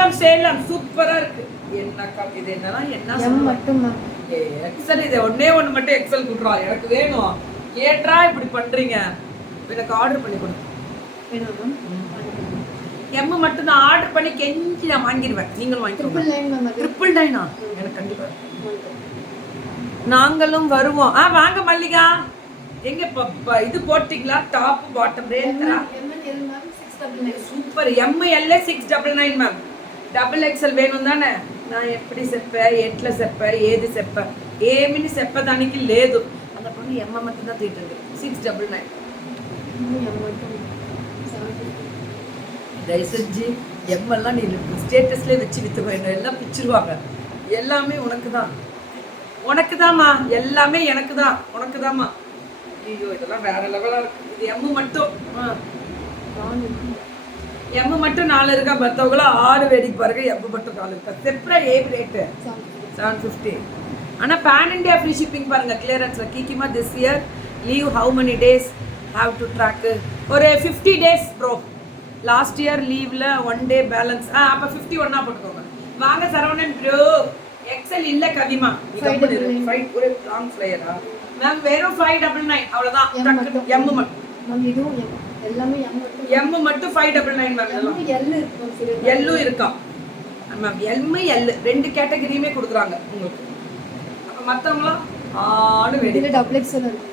வணக்கம் சேலம், சூப்பரா இருக்கு. என்னக்கா இது என்னன்னா என்ன எம் மட்டும் மேம். எக்ஸல் இது ஒண்ணு மட்டும் எக்ஸல் குடுறா. எனக்கு வேணும். ஏட்ரா இப்படி பண்றீங்க? எனக்கு ஆர்டர் பண்ணி கொடு. வேணும் மேம். எம் மட்டும் தான் ஆர்டர் பண்ணி கெஞ்சி நான் வாங்கிடுவேன். நீங்களும் வாங்கிக்கோங்க. 999 எனக்கு கண்டிப்பா. நாங்களும் வருவோம். வாங்க மல்லிகா. எங்க இது போட்டீங்களா? டாப் பாட்டம் ரேஞ்சா? Super. ML 699 ma'am. Double XL వేணும் தானே? நான் எப்படி செப்பேன், எட்ல செப்பேன், ஏது செப்பேன், ఏమిని చెప్పడానికి లేదు. அந்த பொண்ணு M மட்டும் தான் தீட்டுது. 699. தயவுசெஞ்சு M எல்லாம் நீ ஸ்டேட்டஸ்லேயே வச்சு வித்துக்கோ. என்ன எல்லாம் பிச்சிருவாங்க. எல்லாமே உனக்கு தான், உனக்கு தாம்மா. எல்லாமே எனக்கு தான், உனக்கு தாம்மா. ஐயோ இதெல்லாம் வேற லெவலாக இருக்கு. இது M மட்டும் M மட்டும் 4 இருக்கா. மற்றவங்களும் 6 வேடிக்கை பாருங்க. M மட்டும் 4 இருக்கா. செப்ரா ஏபி ரேட்டு 750. ஆனால் பேன் இண்டியா ஃப்ரீ ஷிப்பிங் பாருங்க. கிளியரன்ஸில் கீக்கிமா this year leave how many days have to track? ஒரு 50 டேஸ் ப்ரோ. லாஸ்ட் இயர் லீவில் 1 டே பேலன்ஸ். அப்போ 51 போட்டுக்கோங்க. வாங்க சரவணன் ப்ரோ. எக்ஸல் இல்லை கவிமா. ஒரு லாங் ஃப்ளையரா மேம்? வெறும் 599 அவ்வளோதான். M மட்டும் M மட்டும் 599 மேம். எல்லும் இருக்கா மேம். M L 2 கேட்டகரியுமே கொடுக்குறாங்க உங்களுக்கு. அப்போ மற்றவங்களாம் டபுள் எக்ஸல் இருக்கு.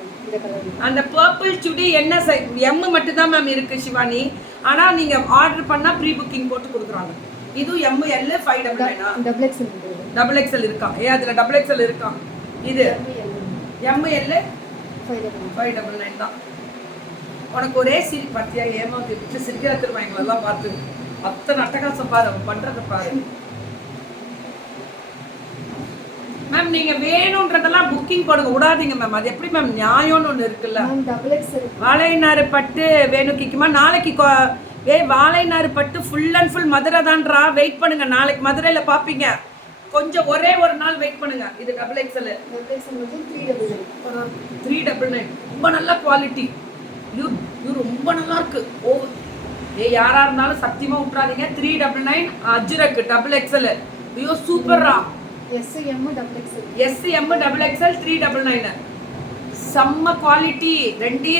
அந்த பர்பிள் சுடி என்ன சைஸ்? M மட்டும் தான் மேம் இருக்கு சிவானி. ஆனால் நீங்கள் ஆர்டர் பண்ணால் ப்ரீ புக்கிங் போட்டு கொடுக்குறாங்க. இதுவும் M L 599. டபுள் எக்ஸல் இருக்கா? அதில் டபுள் எக்ஸல் இருக்கா? இது M L 599 தான். உனக்கு ஒரே சிரி பார்த்தியா? ஏமாத்தி சிரிக்கிற திருவாய்ங்களெல்லாம் பார்த்து அத்தனை அட்டகாசம் பாரு. அவன் பண்றத பாரு மேம். நீங்க வேணும்ன்றதெல்லாம் புக்கிங் போடுங்க, விடாதீங்க மேம். அது எப்படி மேம் நியாயம்னு ஒன்று இருக்குல்ல. வாழைநாறு பட்டு வேணும் கிக்குமா. நாளைக்கு வாழைநாறு பட்டு ஃபுல் அண்ட் ஃபுல் மதுரை தான்றா. வெயிட் பண்ணுங்க, நாளைக்கு மதுரையில பாப்பீங்க. கொஞ்சம் ஒரே ஒரு நாள் வெயிட் பண்ணுங்க. இது டபுள் எக்ஸல் 399. ரொம்ப நல்ல குவாலிட்டி. இது ரொம்ப நல்லா இருக்கு. யாரா இருந்தாலும் சத்தியமா விட்டுறாதீங்க. 399 அஜ்ரக் டபுள் எக்ஸல். ஐயோ சூப்பர்ரா. SM double XL 399. செம்ம குவாலிட்டி. 2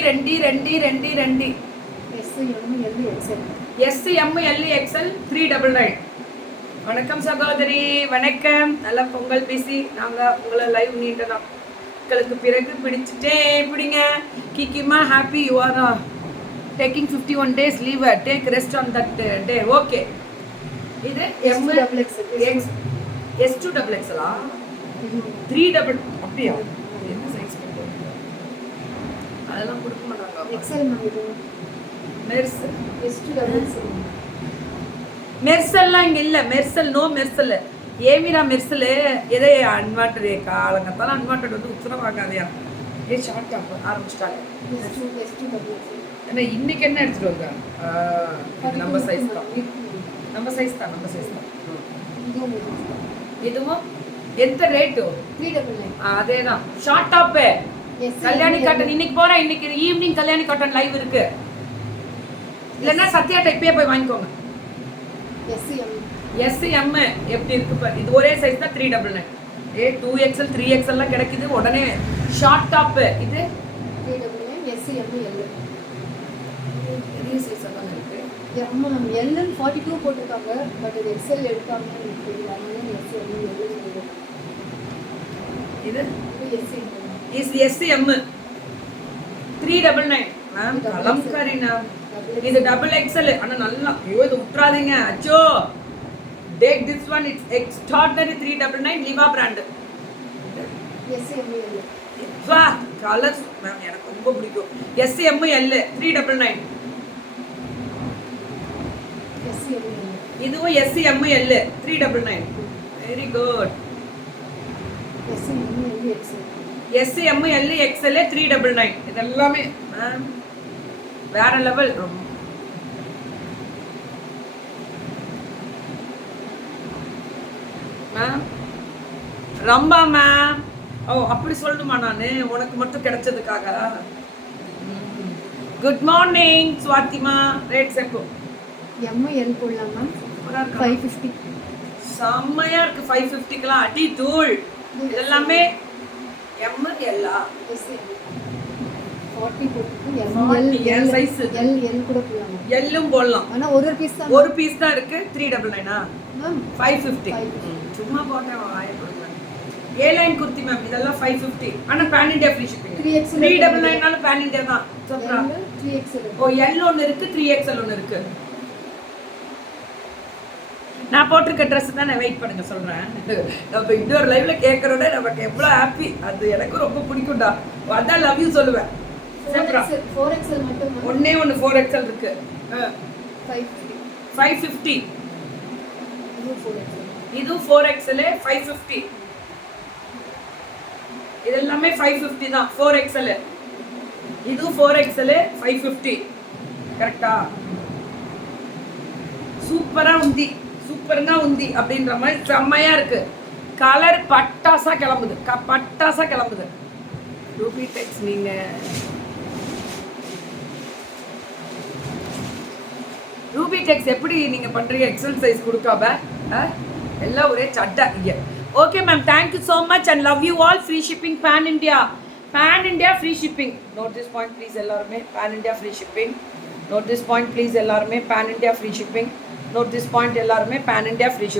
SML XL 399. வணக்கம் சகோதரி, வணக்கம். நல்ல பொங்கல் பிசி. நாங்கள் உங்களை லைவ் நீண்ட நாட்களுக்கு பிறகு பிடிச்சிட்டேன். பிடிங்க கிக்கிமா. Happy you are taking 51 days leave. Take rest on that day. Okay. இது S2 டபுள் எக்ஸலா? 3 டபுள் அப்படியா? என்ன சைஸ் அதெல்லாம் கொடுக்க மாட்டாங்க. மெர்சல்லாம் இங்கே இல்லை. மெர்சல் நோ. மெர்சல் ஏமிரா மெர்சல் எதே அன்வான்டே காலங்கத்தால அன்வான்ட் வந்து உத்தரவாகாதையா? ஷார்ட் டாப் ஆரம்பிச்சிட்டாங்க. ஏன்னா இன்னைக்கு என்ன எடுத்துட்டு வாங்க? நம்ம சைஸ் தான். இதுவும் எந்த ரேட்டு? அதே தான். Short top Kalyani cotton. இன்னைக்கு போறேன். இன்னைக்கு ஈவினிங் கல்யாணி காட்டன் லைவ் இருக்கு. இல்லைன்னா சத்யாட்ட இப்பயே போய் வாங்கிக்கோங்க. SM எப்படி இருக்கு பாரு. இது ஒரே சைஸ் தான் 399. 2XL 3XL கிடைக்குது உடனே. ஷார்ட் டாப் இது 399 பெரிய சைஸ் எல்லாம் இருக்கு. L 42 போட்டுருக்காங்க. பட் இது XL எடுத்தாங்க. இது SM 399 மேம். கலம்காரினா இது டபுள் எக்ஸல். ஆனால் நல்லா ஐயோ இது விட்டுறாதீங்க. அச்சோ take this one. It's extraordinary 399 லிவா brand. வா கலர்ஸ் மேம் எனக்கு ரொம்ப பிடிக்கும். SML 399. இதுவும் SML 399. Very good. SML XL 399. இதெல்லாமே மேம் வேற லெவல். Ma'am Rambha ma'am. அப்படி சொல்லணுமா? நான் உனக்கு மட்டும் கிடைச்சதுக்காக. குட் மார்னிங் ஸ்வாதிமா. ரேட் செப்போ ML போடலாம் மேம். சூப்பரா இருக்கு 550. செம்மையா இருக்கு 550க்குலாம் அடி தூள் இதெல்லாமே எம் எல்லா Yes, 40 போட்டுருக்கு. Forty, M, L L, size இது. L கூட போடலாம். எல்லும் போடலாம் ஆனா ஒரு பீஸ் தான் ஒரு பீஸ் தான் இருக்கு 399 மேம். 550 சும்மா போட்டேன் வாயை கொடுங்க ஏ லைன் குர்த்தி மேம் இதெல்லாம் 550 ஆனா pan India free shipping 3XL 399 நால பேன் இந்தியா தான் சூப்பரா 3XL. ஓ எல் ஒன்னு இருக்கு 3XL ஒன்னு இருக்கு நான் போட்டிருக்க ட்ரெஸ் தான் நான் வெயிட் பண்ணுங்க சொல்றேன் நம்ம இன்னொரு லைவ்ல கேட்கறோட நமக்கு எவ்வளவு ஹாப்பி அது எனக்கு ரொம்ப பிடிக்கும்டா அதான் லவ் யூ சொல்லுவேன் சூப்பரா 4XL மட்டும் மேம். ஒண்ணே ஒன்னு 4XL இருக்கு 550. 550 இது 4XL. இது 4XL 550 இதெல்லாமே 550 தான் 4XL இது 4XL 550 கரெக்ட்டா சூப்பரா உந்தி அப்படின்ற மாதிரி செம்மையா இருக்கு கலர் பட்டாசா கிளம்புது ரூபி டெக்ஸ் நீங்க ரூபி டெக்ஸ் எப்படி நீங்க பண்றீங்க எக்ஸல் சைஸ் கொடுக்காம எல்லாம் ஒரே சட்டை இங்க okay ma'am thank you so much and love you all free shipping pan India free shipping note this point please எல்லாருமே pan India free shipping note this point please எல்லாருமே pan India free shipping note this point எல்லாருமே pan India free shipping